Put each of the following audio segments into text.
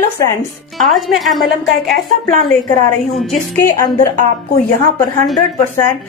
Hello friends, आज मैं MLM का एक ऐसा प्लान लेकर आ रही हूँ जिसके अंदर आपको यहाँ पर 100%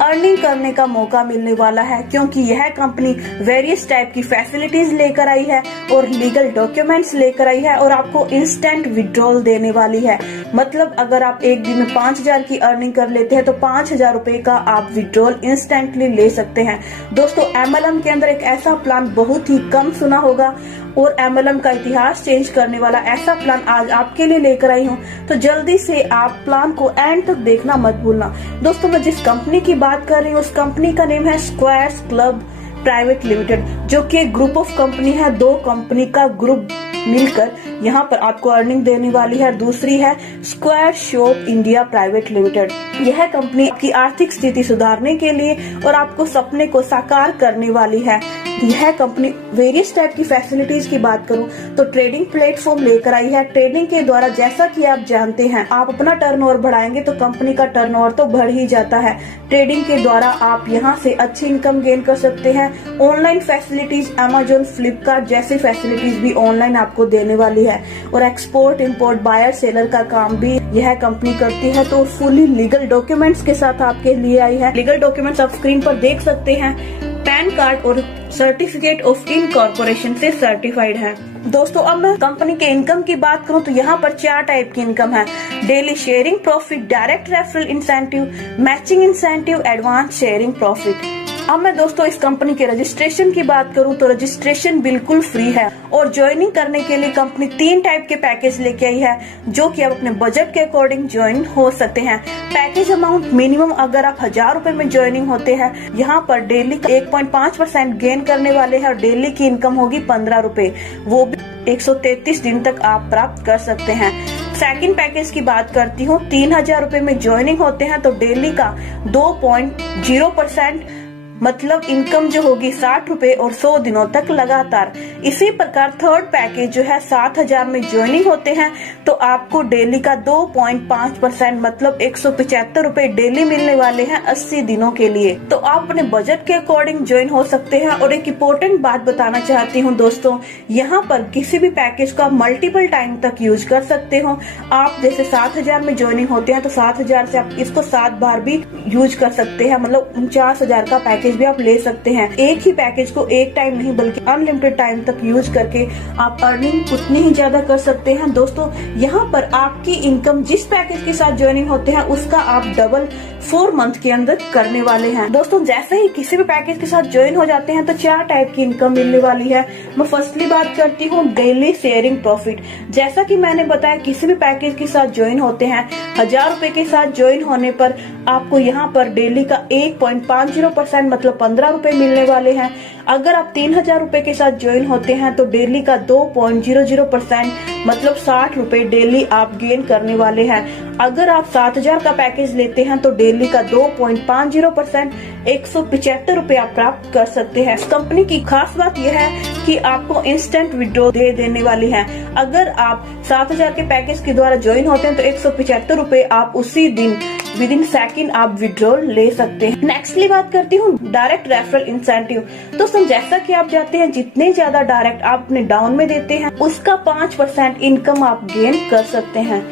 अर्निंग करने का मौका मिलने वाला है, क्योंकि यह कंपनी वेरियस टाइप की फैसिलिटीज लेकर आई है और लीगल डॉक्यूमेंट्स लेकर आई है और आपको इंस्टेंट विड्रॉल देने वाली है। मतलब अगर आप एक दिन में 5000 की अर्निंग कर लेते हैं तो 5000 रुपए का आप विड्रॉल इंस्टेंटली ले सकते हैं। दोस्तों, MLM के अंदर एक ऐसा प्लान बहुत ही कम सुना होगा और MLM का इतिहास चेंज करने वाला ऐसा प्लान आज आपके लिए लेकर आई हूँ, तो जल्दी से आप प्लान को एंड तक देखना मत भूलना। दोस्तों, मैं जिस कंपनी की बात कर रही हूँ उस कंपनी का नेम है स्क्वायर्स क्लब प्राइवेट लिमिटेड, जो कि एक ग्रुप ऑफ कंपनी है। दो कंपनी का ग्रुप मिलकर यहाँ पर आपको अर्निंग देने वाली है। दूसरी है square shop India private limited. यह कंपनी आपकी आर्थिक स्थिति सुधारने के लिए और आपको सपने को साकार करने वाली है। यह कंपनी वेरियस टाइप की फैसिलिटीज की बात करूं तो ट्रेडिंग प्लेटफॉर्म लेकर आई है। ट्रेडिंग के द्वारा, जैसा कि आप जानते हैं, आप अपना टर्नओवर बढ़ाएंगे तो कंपनी का टर्नओवर तो बढ़ ही जाता है। ट्रेडिंग के द्वारा आप यहां से अच्छी इनकम गेन कर सकते हैं। ऑनलाइन फैसिलिटीज, Amazon, फ्लिपकार्ट जैसी फैसिलिटीज भी ऑनलाइन आपको देने वाली है और एक्सपोर्ट इंपोर्ट बायर सेलर का काम भी यह कंपनी करती है। तो फुली लीगल डॉक्यूमेंट्स के साथ आपके लिए आई है। लीगल डॉक्यूमेंट्स आप स्क्रीन पर देख सकते हैं। पैन कार्ड और सर्टिफिकेट ऑफ इनकॉर्पोरेशन से सर्टिफाइड है। दोस्तों, अब मैं कंपनी के इनकम की बात करूं तो यहाँ पर 4 टाइप की इनकम है: daily sharing profit, direct referral incentive, matching incentive, advance sharing profit. अब मैं दोस्तों इस कंपनी के रजिस्ट्रेशन की बात करूं तो रजिस्ट्रेशन बिल्कुल फ्री है और ज्वाइनिंग करने के लिए कंपनी 3 टाइप के पैकेज लेके आई है, जो कि आप अपने बजट के अकॉर्डिंग ज्वाइन हो सकते हैं। पैकेज अमाउंट मिनिमम अगर आप 1000 रुपए में ज्वाइनिंग होते हैं, यहाँ पर डेली 1.5% गेन करने वाले हैं और डेली की इनकम होगी 15 रुपए, वो भी 133 दिन तक आप प्राप्त कर सकते हैं। सेकंड पैकेज की बात करती हूँ, 3000 रुपए में ज्वाइनिंग होते हैं तो डेली का 2.0% मतलब इनकम जो होगी 60 रुपए और 100 दिनों तक लगातार। इसी प्रकार थर्ड पैकेज जो है 7000 में ज्वाइनिंग होते हैं तो आपको डेली का 2.5% मतलब 175 रुपए डेली मिलने वाले हैं 80 दिनों के लिए। तो आप अपने बजट के अकॉर्डिंग ज्वाइन हो सकते हैं। और एक इम्पोर्टेंट बात बताना चाहती हूँ दोस्तों, यहाँ पर किसी भी पैकेज को आप मल्टीपल टाइम तक यूज कर सकते हो। आप जैसे 7000 में ज्वाइनिंग होते हैं तो 7000 से आप इसको 7 बार भी यूज कर सकते हैं, मतलब 49,000 का पैकेज भी आप ले सकते हैं। एक ही पैकेज को एक टाइम नहीं बल्कि अनलिमिटेड टाइम तक यूज करके आप अर्निंग उतनी ही ज्यादा कर सकते हैं। दोस्तों, यहाँ पर आपकी इनकम जिस पैकेज के साथ ज्वाइनिंग होते हैं उसका आप डबल 4 मंथ के अंदर करने वाले हैं। दोस्तों, जैसे ही किसी भी पैकेज के साथ ज्वाइन हो जाते हैं तो 4 टाइप की इनकम मिलने वाली है। मैं फर्स्टली बात करती हूँ डेली शेयरिंग प्रॉफिट। जैसा कि मैंने बताया, किसी भी पैकेज के साथ ज्वाइन होते हैं, 1000 रुपए के साथ ज्वाइन होने पर आपको यहाँ पर डेली का 1.50% मतलब 15 रुपए मिलने वाले हैं। अगर आप 3000 रुपए के साथ ज्वाइन होते हैं तो डेली का 2.00% मतलब 60 रुपए डेली आप गेन करने वाले हैं। अगर आप 7000 का पैकेज लेते हैं तो डेली का 2.50% 175 रुपए आप प्राप्त कर सकते हैं। इस कंपनी की खास बात यह है कि आपको इंस्टेंट विड्रॉ दे देने वाली है। अगर आप 7000 के पैकेज के द्वारा ज्वाइन होते हैं तो 175 रुपए आप उसी दिन विद इन सेकेंड आप विड्रॉल ले सकते हैं। नेक्स्टली बात करती हूँ डायरेक्ट रेफरल इंसेंटिव। दोस्तों, जैसा कि आप जानते हैं, जितने ज्यादा डायरेक्ट आप अपने डाउन में देते हैं उसका 5% इनकम आप गेन कर सकते हैं।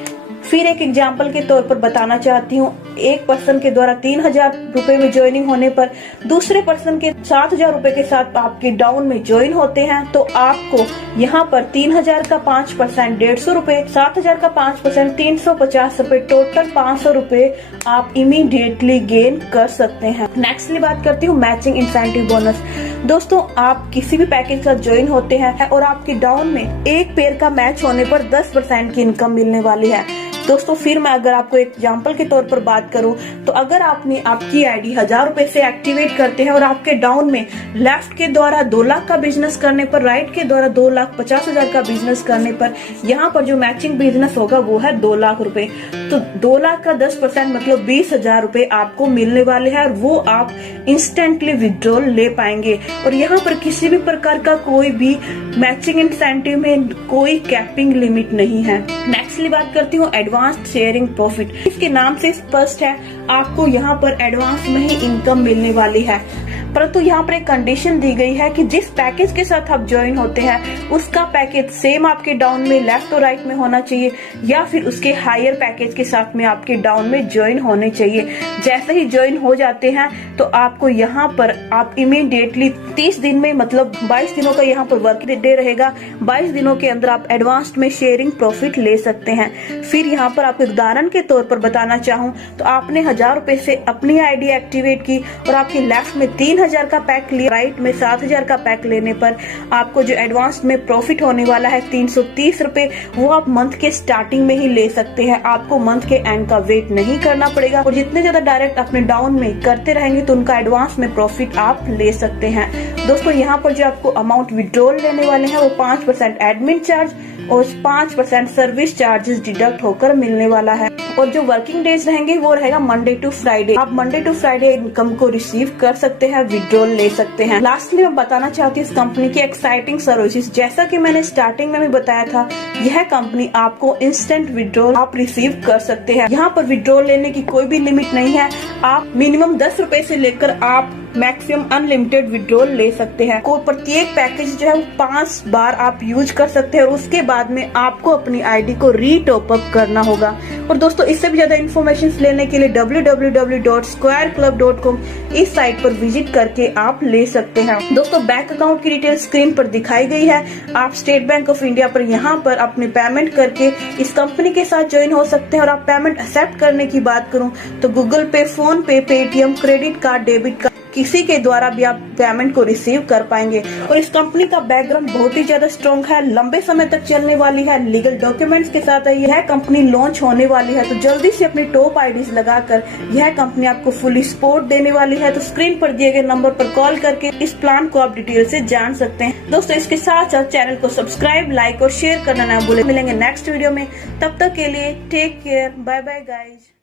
फिर एक एग्जाम्पल के तौर पर बताना चाहती हूँ, एक पर्सन के द्वारा 3000 रुपए में ज्वाइनिंग होने पर दूसरे पर्सन के 7000 रुपए के साथ आपके डाउन में ज्वाइन होते हैं तो आपको यहाँ पर 3000 का 5% 150 रुपए, 7000 का 5% 350 रुपए, टोटल 500 रुपए आप इमीडिएटली गेन कर सकते हैं। नेक्स्टली बात करती हूँ मैचिंग इंसेंटिव बोनस। दोस्तों, आप किसी भी पैकेज के साथ ज्वाइन होते हैं और आपके डाउन में एक पेयर का मैच होने पर 10% की इनकम मिलने वाली है। दोस्तों, फिर मैं अगर आपको एक एग्जाम्पल के तौर पर बात करूं तो अगर आपने आपकी आईडी 1000 रुपए से एक्टिवेट करते हैं और आपके डाउन में लेफ्ट के द्वारा 2 लाख का बिजनेस करने पर, राइट के द्वारा 2,50,000 का बिजनेस करने पर यहाँ पर जो मैचिंग बिजनेस होगा वो है 2 लाख रुपए। तो 2 लाख का 10% मतलब 20,000 रुपए आपको मिलने वाले हैं और वो आप इंस्टेंटली विड्रॉल ले पाएंगे। और यहाँ पर किसी भी प्रकार का कोई भी मैचिंग इंसेंटिव में कोई कैपिंग लिमिट नहीं है। नेक्स्टली बात करती हूँ एडवांस शेयरिंग प्रॉफिट। इसके नाम से स्पष्ट है, आपको यहाँ पर एडवांस में ही इनकम मिलने वाली है। परंतु यहाँ पर एक कंडीशन दी गई है कि जिस पैकेज के साथ आप ज्वाइन होते हैं उसका पैकेज सेम आपके डाउन में लेफ्ट और राइट में होना चाहिए, या फिर उसके हायर पैकेज के साथ में आपके डाउन में ज्वाइन होने चाहिए। जैसे ही ज्वाइन हो जाते हैं तो आपको यहाँ पर आप इमीडिएटली 30 दिन में, मतलब 22 दिनों का यहाँ पर वर्क डे रहेगा, 22 दिनों के अंदर आप एडवांस्ड में शेयरिंग प्रॉफिट ले सकते हैं। फिर यहाँ पर आपको उदाहरण के तौर पर बताना चाहूँ तो आपने 1000 रुपए से अपनी आईडी एक्टिवेट की और आपके लेफ्ट में 3000 का पैक लिया, राइट में 7000 का पैक लेने पर आपको जो एडवांस में प्रॉफिट होने वाला है 330 रुपए, वो आप मंथ के स्टार्टिंग में ही ले सकते हैं। आपको मंथ के एंड का वेट नहीं करना पड़ेगा और जितने ज्यादा डायरेक्ट अपने डाउन में करते रहेंगे तो उनका एडवांस में प्रॉफिट आप ले सकते हैं। दोस्तों यहाँ पर जो आपको अमाउंट विड्रॉल लेने वाले हैं वो 5% एडमिन चार्ज और 5% सर्विस चार्जेस डिडक्ट होकर मिलने वाला है। और जो वर्किंग डेज रहेंगे वो रहेगा मंडे टू फ्राइडे। आप मंडे टू फ्राइडे इनकम को रिसीव कर सकते हैं, विड्रॉल ले सकते हैं। लास्टली मैं बताना चाहती हूँ इस कंपनी की एक्साइटिंग सर्विसेज। जैसा कि मैंने स्टार्टिंग में भी बताया था, यह कंपनी आपको इंस्टेंट विड्रॉल आप रिसीव कर सकते हैं। यहाँ पर विड्रॉल लेने की कोई भी लिमिट नहीं है। आप मिनिमम 10 रुपए से लेकर आप मैक्सिमम अनलिमिटेड विड्रॉल ले सकते हैं। को प्रत्येक पैकेज जो है 5 बार आप यूज कर सकते हैं और उसके बाद में आपको अपनी आईडी को रीटॉप अप करना होगा। और दोस्तों इससे भी ज्यादा इन्फॉर्मेशन लेने के लिए www.squareclub.com इस साइट पर विजिट करके आप ले सकते हैं। दोस्तों बैंक अकाउंट की डिटेल स्क्रीन पर दिखाई गई है। आप स्टेट बैंक ऑफ इंडिया पर यहाँ पर अपने पेमेंट करके इस कंपनी के साथ ज्वाइन हो सकते हैं। और आप पेमेंट एक्सेप्ट करने की बात करूँ तो गूगल पे, फोन पे, Paytm, credit card, debit card, किसी के द्वारा भी आप पेमेंट को रिसीव कर पाएंगे। और इस कंपनी का बैकग्राउंड बहुत ही ज्यादा स्ट्रॉन्ग है, लंबे समय तक चलने वाली है, लीगल डॉक्यूमेंट्स के साथ है। यह कंपनी लॉन्च होने वाली है, तो जल्दी से अपनी टॉप आईडीज लगाकर यह कंपनी आपको फुली सपोर्ट देने वाली है। तो स्क्रीन पर दिए गए नंबर पर कॉल करके इस प्लान को आप डिटेल से जान सकते हैं। दोस्तों इसके साथ साथ चैनल को सब्सक्राइब, लाइक और शेयर करना ना भूलें। मिलेंगे नेक्स्ट वीडियो में, तब तक के लिए take care, bye bye guys.